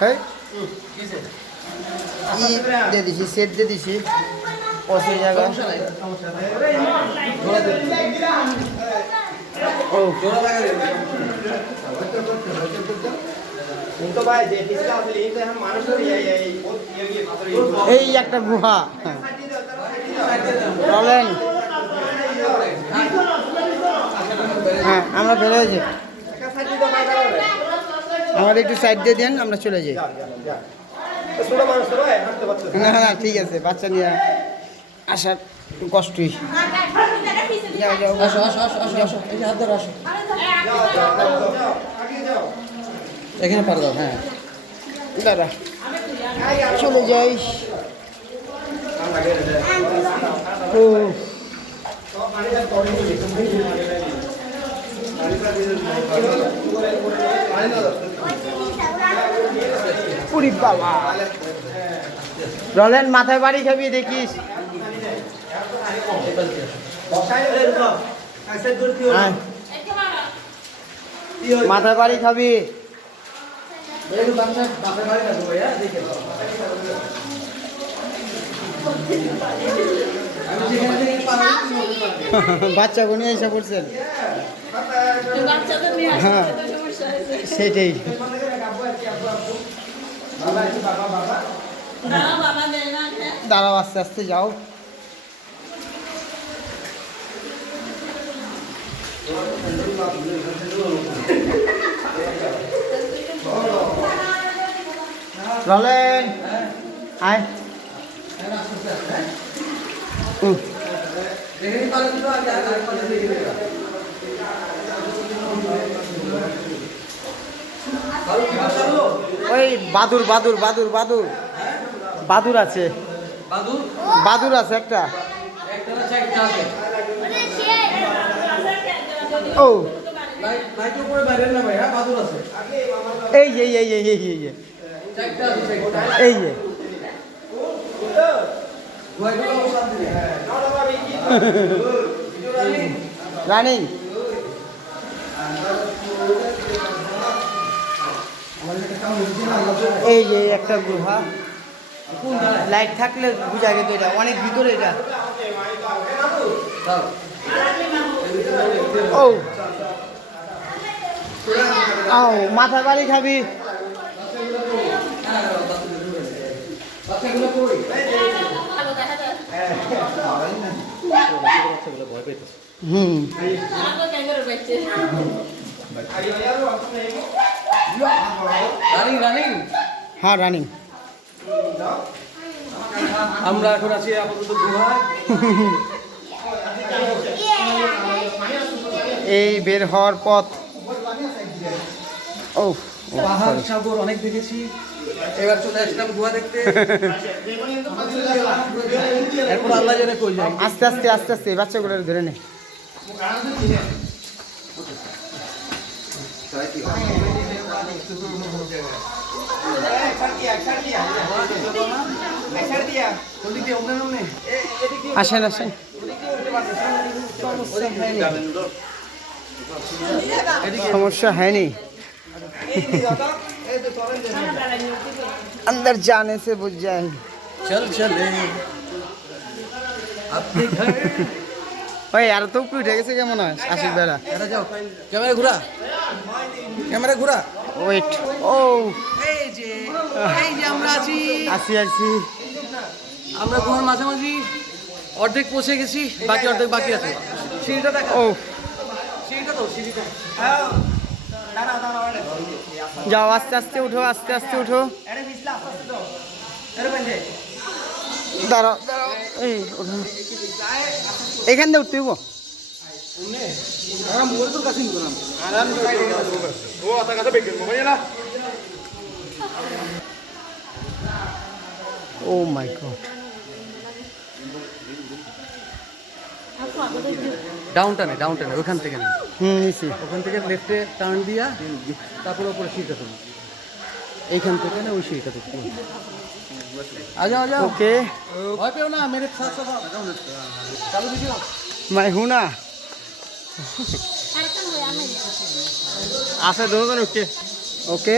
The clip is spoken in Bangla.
হ্যাঁ দিয়ে দিছি সেট দিয়ে দিছি 80 টাকা ও এই একটা গুহা চলেন হ্যাঁ আমরা বেরোয় যাই আমাদের একটু সাইড দিয়ে দেন আমরা চলে যাই না না ঠিক আছে বাচ্চা নিয়ে আসার কষ্টই এখানে পার দাও হ্যাঁ দাদা চলে যাই ও পুরি বাবা রলেন মাথায় বাড়ি খাবি দেখিস মাথায় বাড়ি খাবি বাচ্চা কোন এসে পড়ছেন হ্যাঁ সেটাই দাঁড়াও আস্তে আস্তে যাও রলেন আয় ওই বাদুর বাদুর বাদুর বাদুর বাদুর আছে বাদুর আছে একটা ও এই এই এই এই এই এই এই যে রানিং এই যে একটা গুহা লাইট থাকলে বুঝা যেত এটা অনেক ভিতরে এটা ও আও মাথা বাড়ি খাবি হুম হ্যাঁ রানিং আমরা এখন আছি আপাতত গুহায় এই বের হওয়ার পথ ও পাহাড় সাগর অনেক দেখেছি এবার চলে আসলাম গুহা দেখতে এরপর আল্লাহ জানে কই যাই আস্তে আস্তে আস্তে আস্তে বাচ্চাগুলো ধরে নে আসেন আসেন समस्या है नहीं अंदर जाने से बुझ जाएंगे चल चले अपने घर भाई यार तो उठे গেছে কেমন হয় আশিক বেলা এরা যাও ক্যামেরা ঘোরা ওয়েট ও এই যে আমরা আছি আসি আসি আমরা গুহার মাঝামাঝি অর্ধেক পৌঁছে গেছি বাকি অর্ধেক বাকি আছে সিঁড়িটা দেখা ও সিঁড়িটা তো সিঁড়িটা যাও আস্তে আস্তে উঠো আস্তে আস্তে উঠো দাঁড়াও দাঁড়াও এই ওঠো এখান দিয়ে উঠতে হইব ও মাই গড ডাউন টানে ওখান থেকে না নিছি ওখান থেকে লেফটে টার্ন দিয়া তারপর ওপরে সিটটা তুমি এইখান থেকে না ওই সিটটা তো আজাও ओके ভয় পেও না মেরে সাথ সাথ চালু ভিডিও मैं हूं ना आशा दोनों ओके ओके